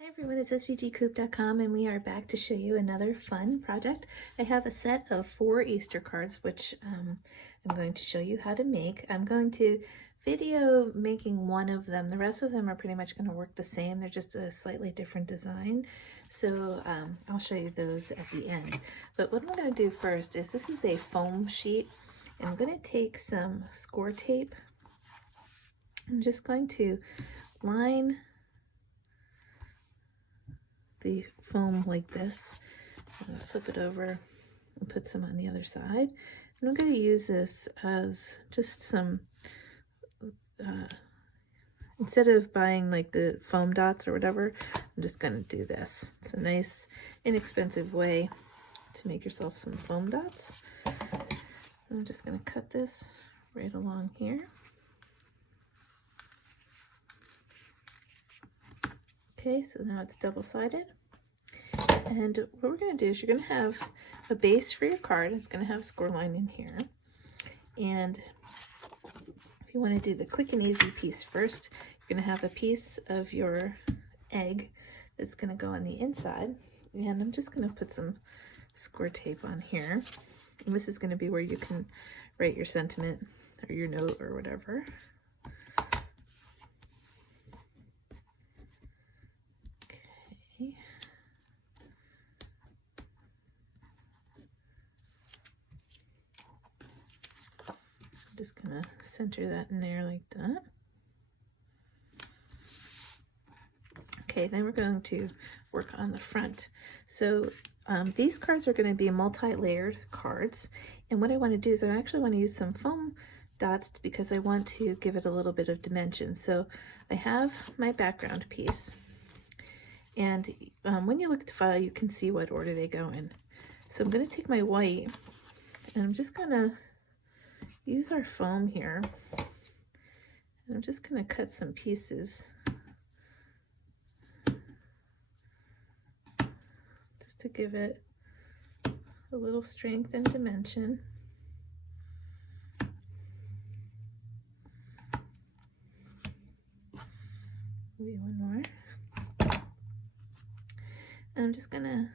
Hi everyone, it's svgcoop.com and we are back to show you another fun project. I have a set of 4 Easter cards which I'm going to show you how to make. I'm going to video making one of them. The rest of them are pretty much going to work the same. They're just a slightly different design. So I'll show you those at the end. But what I'm going to do first is this is a foam sheet. And I'm going to take some score tape. I'm just going to line the foam like this. I'm going to flip it over and put some on the other side. And I'm going to use this as just some, instead of buying like the foam dots or whatever, I'm just going to do this. It's a nice, inexpensive way to make yourself some foam dots. I'm just going to cut this right along here. Okay, so now it's double-sided. And what we're going to do is you're going to have a base for your card. It's going to have a score line in here. And if you want to do the quick and easy piece first, you're going to have a piece of your egg that's going to go on the inside. And I'm just going to put some score tape on here. And this is going to be where you can write your sentiment or your note or whatever. Okay. I'm just going to center that in there like that. Okay, then we're going to work on the front. So these cards are going to be multi-layered cards. And what I want to do is I actually want to use some foam dots because I want to give it a little bit of dimension. So I have my background piece. And when you look at the file, you can see what order they go in. So I'm going to take my white and I'm just going to use our foam here. And I'm just going to cut some pieces just to give it a little strength and dimension. Maybe one more. And I'm just gonna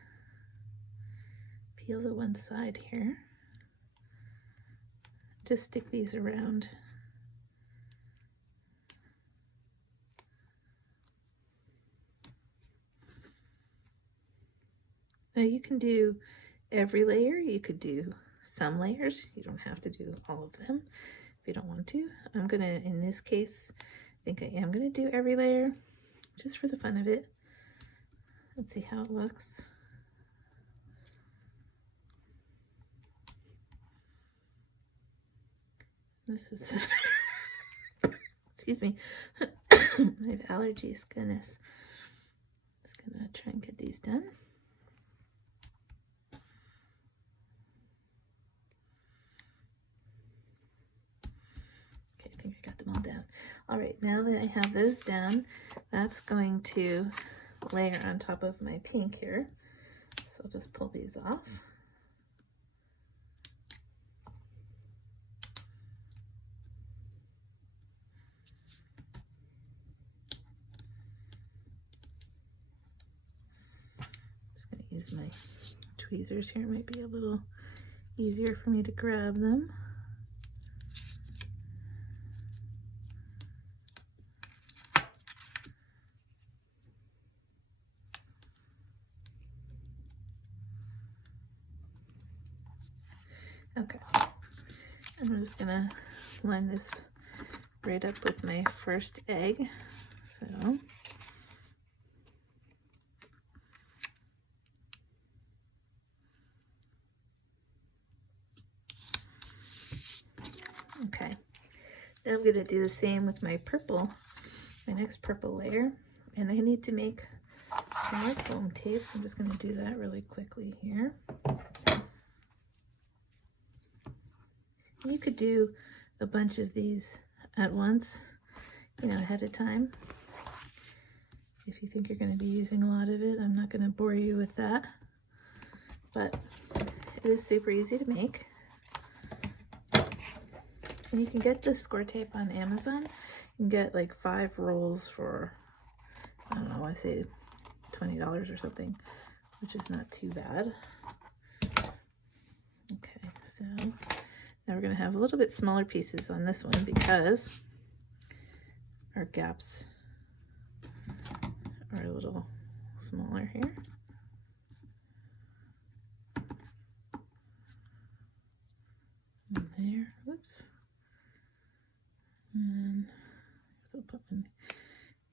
peel the one side here. Just stick these around. Now you can do every layer, you could do some layers, you don't have to do all of them if you don't want to. I'm gonna, in this case, I think I am gonna do every layer just for the fun of it. Let's see how it looks. This is, excuse me, I have allergies, goodness. Just gonna try and get these done. Okay, I think I got them all down. All right, now that I have those down, that's going to layer on top of my pink here. So I'll just pull these off. Just gonna use my tweezers here. It might be a little easier for me to grab them. Okay, and I'm just gonna line this right up with my first egg. So okay, then I'm gonna do the same with my purple, my next purple layer, and I need to make some more foam tape, so I'm just gonna do that really quickly here. You could do a bunch of these at once, you know, ahead of time. If you think you're going to be using a lot of it, I'm not going to bore you with that. But it is super easy to make. And you can get this score tape on Amazon. You can get like 5 rolls for, I don't know, I say $20 or something, which is not too bad. Okay, so now we're going to have a little bit smaller pieces on this one because our gaps are a little smaller here. And there, whoops. And so I'll put one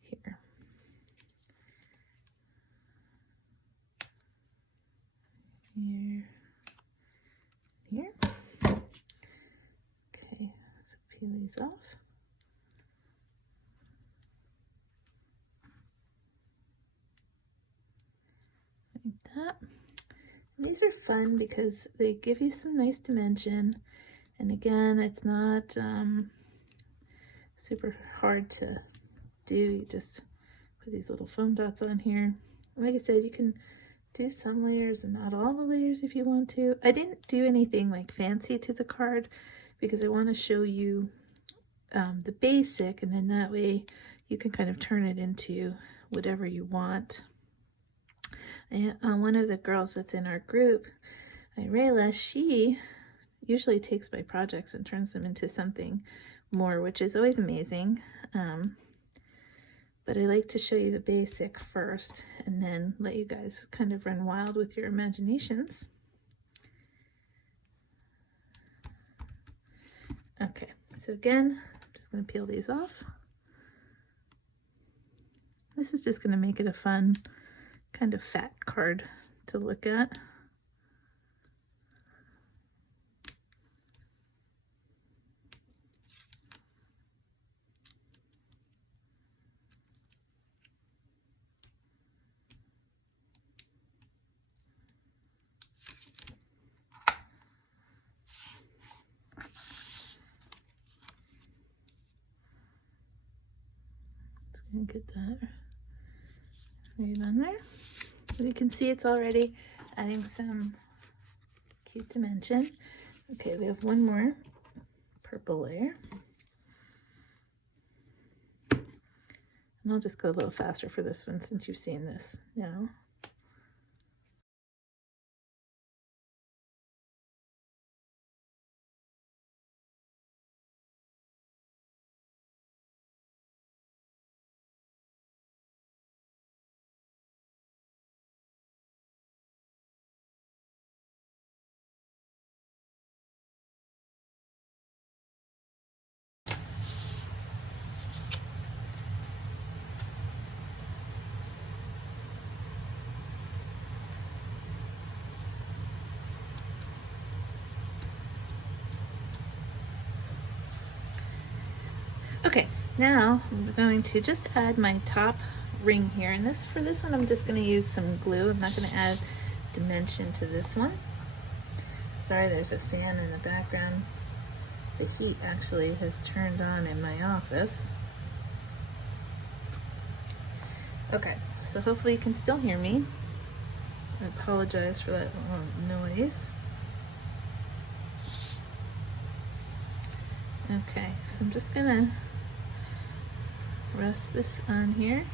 here. Here. Here. Okay, so peel these off. Like that. And these are fun because they give you some nice dimension. And again, it's not super hard to do. You just put these little foam dots on here. Like I said, you can do some layers and not all the layers if you want to. I didn't do anything like fancy to the card because I want to show you the basic, and then that way you can kind of turn it into whatever you want. And one of the girls that's in our group, Irela, she usually takes my projects and turns them into something more, which is always amazing. But I like to show you the basic first and then let you guys kind of run wild with your imaginations. Okay, so again, I'm just going to peel these off. This is just going to make it a fun kind of fat card to look at. And get that right on there. So you can see it's already adding some cute dimension. Okay, we have one more purple layer. And I'll just go a little faster for this one since you've seen this now. Okay, now I'm going to just add my top ring here, and for this one I'm just going to use some glue. I'm not going to add dimension to this one. Sorry, there's a fan in the background. The heat actually has turned on in my office. Okay, so hopefully you can still hear me. I apologize for that noise. Okay, so I'm just gonna rest this on here,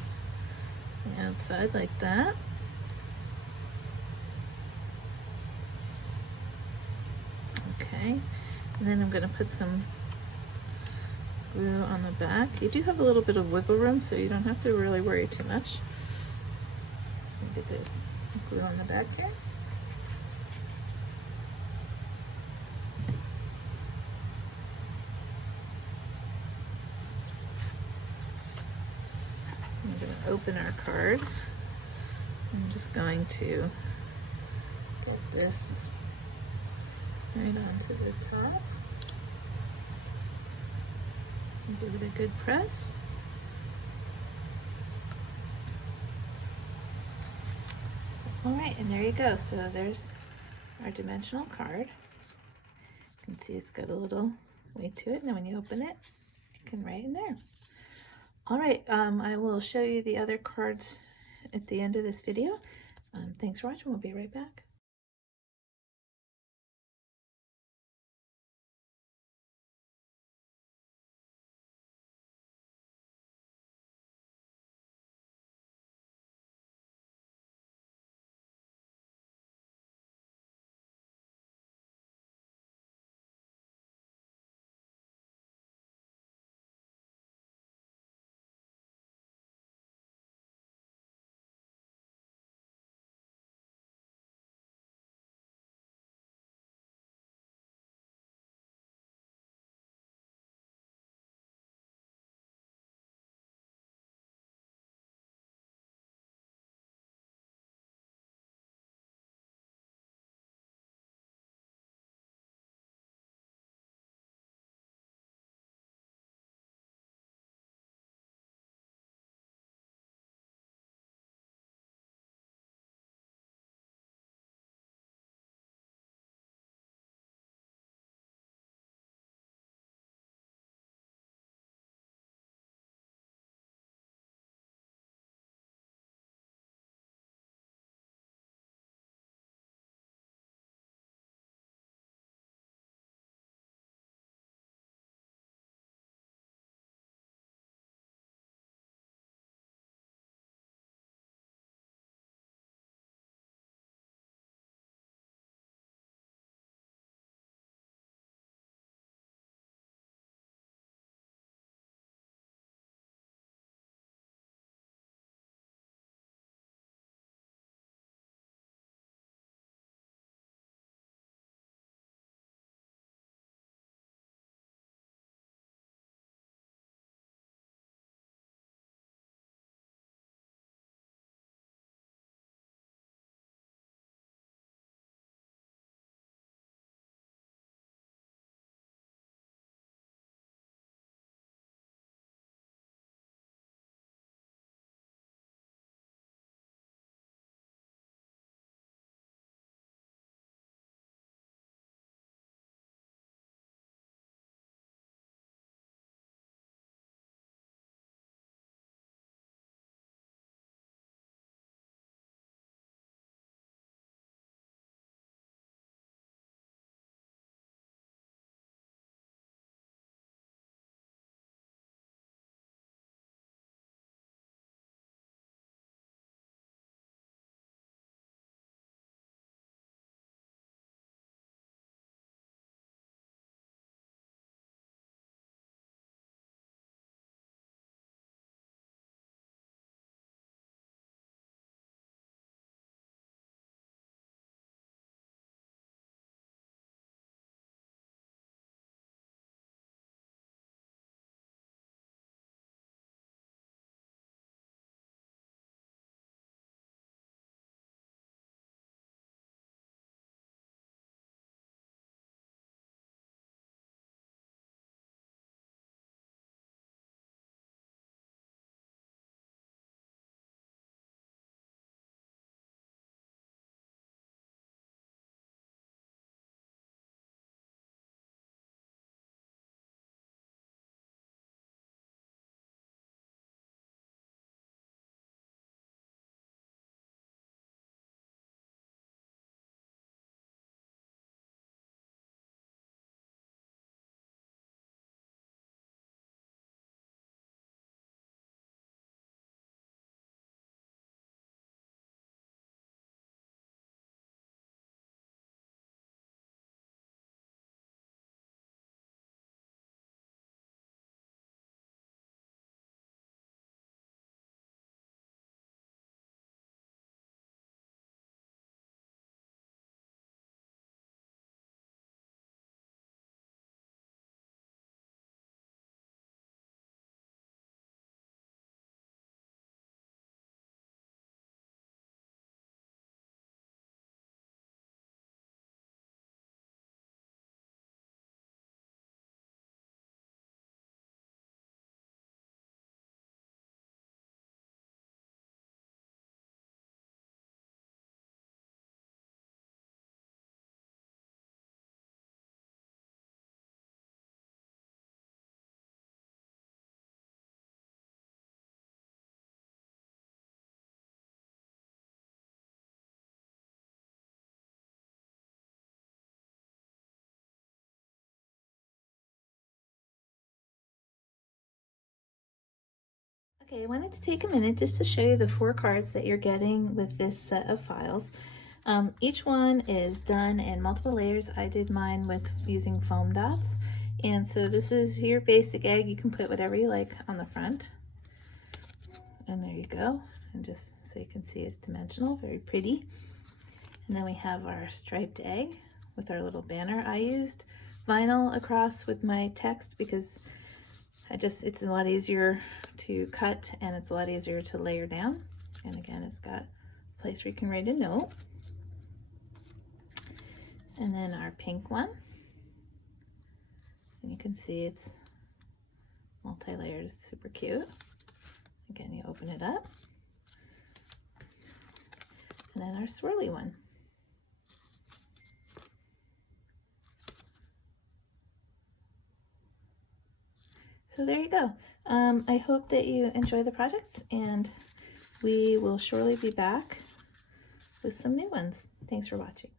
the outside like that. Okay, and then I'm gonna put some glue on the back. You do have a little bit of wiggle room, so you don't have to really worry too much. Just gonna get the glue on the back here. I'm going to open our card. I'm just going to get this right onto the top and give it a good press. All right, and there you go. So there's our dimensional card. You can see it's got a little weight to it. Now when you open it, you can write in there. All right, I will show you the other cards at the end of this video. Thanks for watching. We'll be right back. Okay, I wanted to take a minute just to show you the 4 cards that you're getting with this set of files. Each one is done in multiple layers. I did mine with using foam dots. And so this is your basic egg. You can put whatever you like on the front. And there you go. And just so you can see it's dimensional, very pretty. And then we have our striped egg with our little banner. I used vinyl across with my text because it's a lot easier to cut and it's a lot easier to layer down. And again, it's got a place where you can write a note. And then our pink one. And you can see it's multi-layered, it's super cute. Again, you open it up. And then our swirly one. So there you go. I hope that you enjoy the projects, and we will surely be back with some new ones. Thanks for watching.